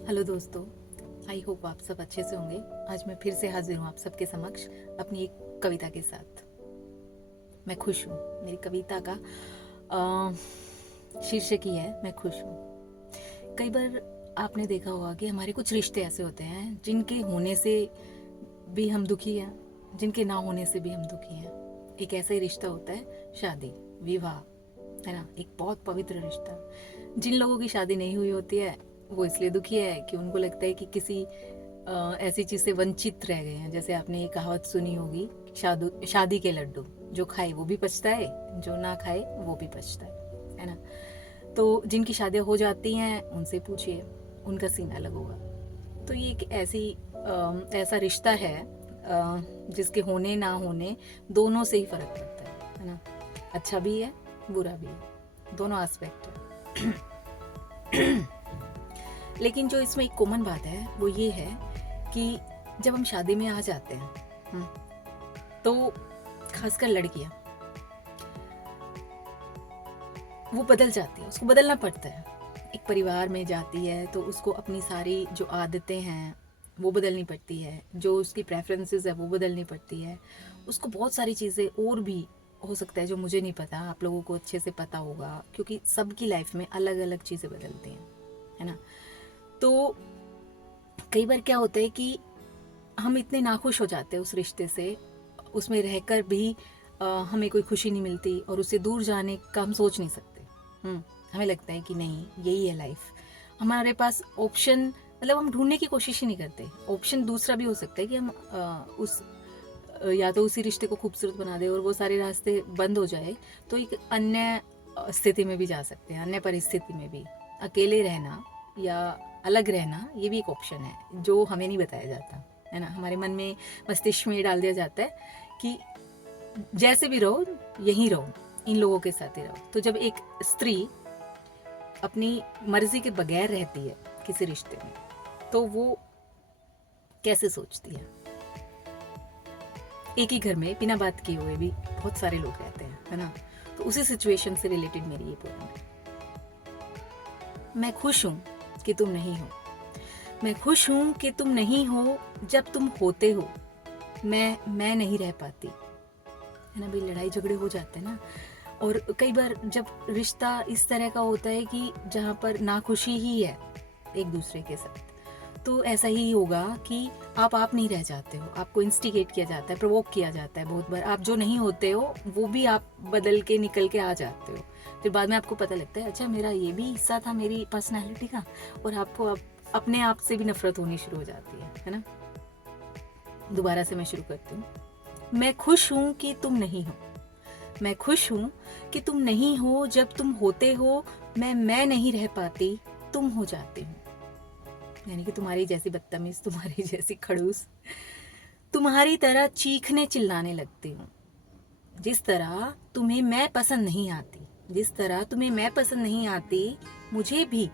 Hello दोस्तों, I hope आप सब अच्छे से होंगे। आज मैं फिर से हाजिर हूँ आप सबके समक्ष अपनी एक कविता के साथ। मैं खुश हूँ। मेरी कविता का शीर्षक ही है मैं खुश हूँ। कई बार आपने देखा होगा कि हमारे कुछ रिश्ते ऐसे होते हैं जिनके होने से भी हम दुखी हैं, जिनके ना होने से भी हम दुखी हैं। एक ऐसा ही रिश्ता होता है शादी, विवाह, है ना। एक बहुत पवित्र रिश्ता। जिन लोगों की शादी नहीं हुई होती है वो इसलिए दुखी है कि उनको लगता है कि किसी ऐसी चीज से वंचित रह गए हैं। जैसे आपने ये कहावत सुनी होगी, शादी के लड्डू, जो खाए वो भी पछताए, जो ना खाए वो भी पछताए, है ना। तो जिनकी शादियां हो जाती हैं उनसे पूछिए, उनका सीन अलग होगा। तो ये एक ऐसा रिश्ता है जिसके होने ना होने दोनों से ही फर्क पड़ता है ना। अच्छा भी है, बुरा भी है, दोनों एस्पेक्ट है। लेकिन जो इसमें एक कॉमन बात है वो ये है कि जब हम शादी में आ जाते हैं तो खासकर लड़कियां, वो बदल जाती है, उसको बदलना पड़ता है। एक परिवार में जाती है तो उसको अपनी सारी जो आदतें हैं वो बदलनी पड़ती है, जो उसकी प्रेफरेंसेस है वो बदलनी पड़ती है। उसको बहुत सारी चीज़ें और भी हो सकता है जो मुझे नहीं पता, आप लोगों को अच्छे से पता होगा, क्योंकि सबकी लाइफ में अलग अलग चीज़ें बदलती हैं, है ना। तो कई बार क्या होता है कि हम इतने नाखुश हो जाते हैं उस रिश्ते से, उसमें रहकर भी हमें कोई खुशी नहीं मिलती और उससे दूर जाने का हम सोच नहीं सकते। हमें लगता है कि नहीं, यही है लाइफ। हमारे पास ऑप्शन, मतलब हम ढूंढने की कोशिश ही नहीं करते। ऑप्शन दूसरा भी हो सकता है कि हम या तो उसी रिश्ते को खूबसूरत बना दे और वो सारे रास्ते बंद हो जाए, तो एक अन्य स्थिति में भी जा सकते हैं, अन्य परिस्थिति में भी। अकेले रहना या अलग रहना, ये भी एक ऑप्शन है जो हमें नहीं बताया जाता, है ना। हमारे मन में, मस्तिष्क में डाल दिया जाता है कि जैसे भी रहो यहीं रहो, इन लोगों के साथ ही रहो। तो जब एक स्त्री अपनी मर्जी के बगैर रहती है किसी रिश्ते में, तो वो कैसे सोचती है। एक ही घर में बिना बात किए हुए भी बहुत सारे लोग रहते हैं, है ना। तो उसी सिचुएशन से रिलेटेड मेरी ये पोएम है। मैं खुश हूँ कि तुम नहीं हो, मैं खुश हूँ कि तुम नहीं हो। जब तुम होते हो मैं नहीं रह पाती, है ना। भाई लड़ाई झगड़े हो जाते हैं ना, और कई बार जब रिश्ता इस तरह का होता है कि जहाँ पर नाखुशी ही है एक दूसरे के साथ, तो ऐसा ही होगा कि आप नहीं रह जाते हो, आपको इंस्टिगेट किया जाता है, प्रोवोक किया जाता है बहुत बार। आप जो नहीं होते हो वो भी आप बदल के निकल के आ जाते हो। फिर बाद में आपको पता लगता है अच्छा मेरा ये भी हिस्सा था मेरी पर्सनैलिटी का, और आपको अपने आप से भी नफरत होनी शुरू हो जाती है ना। दोबारा से मैं शुरू करती हूँ। मैं खुश हूँ कि तुम नहीं हो, मैं खुश हूँ कि तुम नहीं हो। जब तुम होते हो मैं नहीं रह पाती, तुम हो जाते हो। यानी कि तुम्हारी जैसी बदतमीज, तुम्हारी जैसी खड़ूस, तुम्हारी तरह चीखने चिल्लाने लगती हूँ। जिस तरह तुम्हें मैं पसंद नहीं आती, जिस तरह तुम्हें मैं पसंद नहीं आती, मुझे भी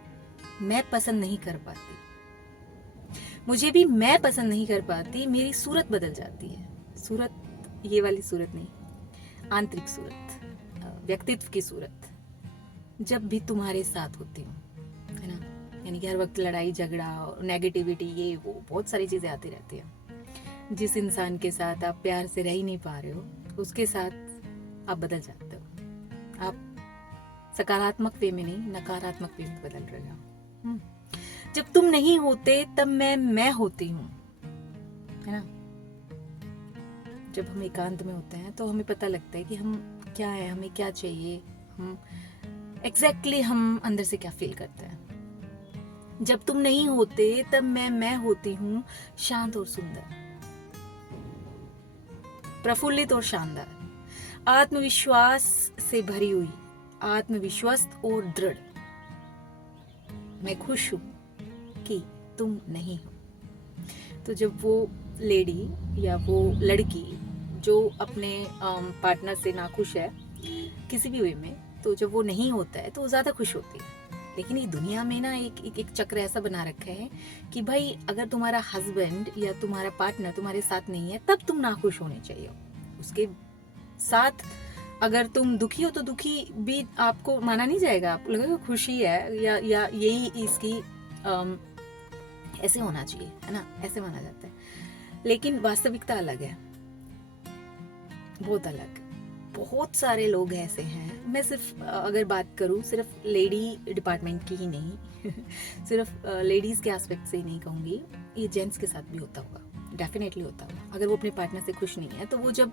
मैं पसंद नहीं कर पाती, मुझे भी मैं पसंद नहीं कर पाती। मेरी सूरत बदल जाती है, सूरत ये वाली सूरत नहीं, आंतरिक सूरत, व्यक्तित्व की सूरत, जब भी तुम्हारे साथ होती हूँ, है ना। यानी कि हर वक्त लड़ाई झगड़ा, नेगेटिविटी, ये वो बहुत सारी चीज़ें आती रहती हैं। जिस इंसान के साथ आप प्यार से रह ही नहीं पा रहे हो, उसके साथ आप बदल जाते हो। आप सकारात्मक वे में नहीं, नकारात्मक वे में बदल रहे हो। जब तुम नहीं होते तब मैं होती हूँ, है ना। जब हम एकांत में होते हैं तो हमें पता लगता है कि हम क्या है, हमें क्या चाहिए, हम एग्जैक्टली हम अंदर से क्या फील करते हैं। जब तुम नहीं होते तब मैं होती हूँ, शांत और सुंदर, प्रफुल्लित और शानदार, आत्मविश्वास से भरी हुई, आत्मविश्वस्त और दृढ़। मैं खुश हूँ कि तुम नहीं हो। तो जब वो लेडी या वो लड़की जो अपने पार्टनर से नाखुश है किसी भी वे में, तो जब वो नहीं होता है तो वो ज़्यादा खुश होती है। लेकिन ये दुनिया में ना एक चक्र ऐसा बना रखा है कि भाई अगर तुम्हारा हस्बैंड या तुम्हारा पार्टनर तुम्हारे साथ नहीं है तब तुम नाखुश होने चाहिए। उसके साथ अगर तुम दुखी हो तो दुखी भी आपको माना नहीं जाएगा, आपको लगेगा खुशी है, या यही इसकी ऐसे होना चाहिए, है ना, ऐसे माना जाता है। लेकिन वास्तविकता अलग है, बहुत अलग। बहुत सारे लोग ऐसे हैं, मैं सिर्फ अगर बात करूँ सिर्फ लेडी डिपार्टमेंट की ही नहीं सिर्फ लेडीज़ के एस्पेक्ट से ही नहीं कहूँगी, ये जेंट्स के साथ भी होता होगा, डेफिनेटली होता होगा। अगर वो अपने पार्टनर से खुश नहीं है तो वो जब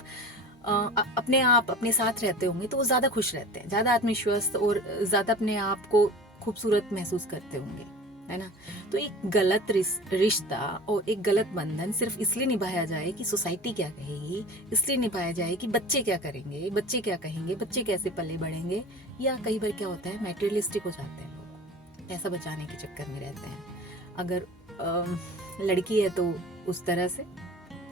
अपने आप अपने साथ रहते होंगे तो वो ज़्यादा खुश रहते हैं, ज़्यादा आत्मविश्वास और ज़्यादा अपने आप को खूबसूरत महसूस करते होंगे, है ना। तो एक गलत रिश्ता और एक गलत बंधन सिर्फ इसलिए निभाया जाए कि सोसाइटी क्या कहेगी, इसलिए निभाया जाए कि बच्चे क्या करेंगे, बच्चे क्या कहेंगे, बच्चे कैसे पले बढ़ेंगे, या कई बार क्या होता है मैटेरियलिस्टिक हो जाते हैं लोग, पैसा बचाने के चक्कर में रहते हैं। अगर लड़की है तो उस तरह से,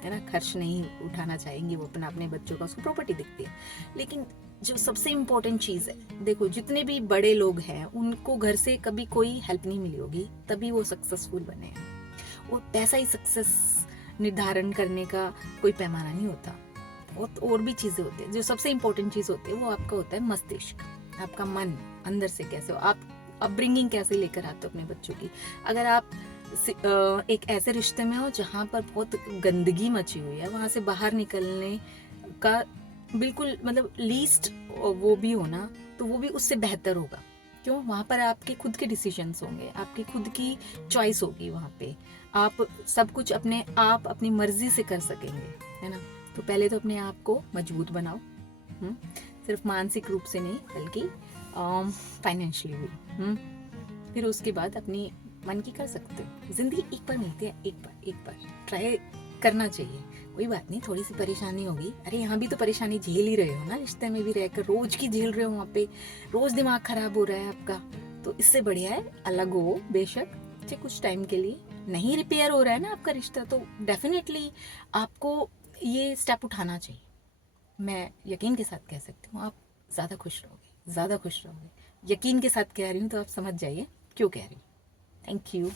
है ना, खर्च नहीं उठाना चाहेंगे वो अपने बच्चों का, उसको प्रॉपर्टी दिखती है। लेकिन जो सबसे इम्पोर्टेंट चीज़ है, देखो जितने भी बड़े लोग हैं उनको घर से कभी कोई हेल्प नहीं मिली होगी, तभी वो सक्सेसफुल बने हैं। और पैसा ही सक्सेस निर्धारण करने का कोई पैमाना नहीं होता, बहुत और भी चीज़ें होती हैं। जो सबसे इम्पोर्टेंट चीज़ होती है वो आपका होता है मस्तिष्क, आपका मन, अंदर से कैसे हो आप, अपब्रिंगिंग कैसे लेकर आते हो अपने बच्चों की। अगर आप एक ऐसे रिश्ते में हो जहाँ पर बहुत गंदगी मची हुई है, वहाँ से बाहर निकलने का बिल्कुल मतलब लीस्ट वो भी हो ना, तो वो भी उससे बेहतर होगा। क्यों? वहाँ पर आपके खुद के डिसीजंस होंगे, आपकी खुद की चॉइस होगी, वहाँ पे आप सब कुछ अपने आप अपनी मर्जी से कर सकेंगे, है ना। तो पहले तो अपने आप को मजबूत बनाओ, सिर्फ मानसिक रूप से नहीं बल्कि फाइनेंशियली भी। फिर उसके बाद अपनी मन की कर सकते हो। जिंदगी एक बार मिलती है, एक बार ट्राई करना चाहिए। कोई बात नहीं, थोड़ी सी परेशानी होगी, अरे यहाँ भी तो परेशानी झेल ही रहे हो ना, रिश्ते में भी रहकर रोज की झेल रहे हो, वहाँ पे रोज दिमाग खराब हो रहा है आपका। तो इससे बढ़िया है अलग हो, बेशक कुछ टाइम के लिए नहीं रिपेयर हो रहा है ना आपका रिश्ता, तो डेफिनेटली आपको ये स्टेप उठाना चाहिए। मैं यकीन के साथ कह सकती हूँ आप ज़्यादा खुश रहोगे, ज़्यादा खुश रहोगे। यकीन के साथ कह रही हूँ तो आप समझ जाइए क्यों कह रही हूँ। Thank you.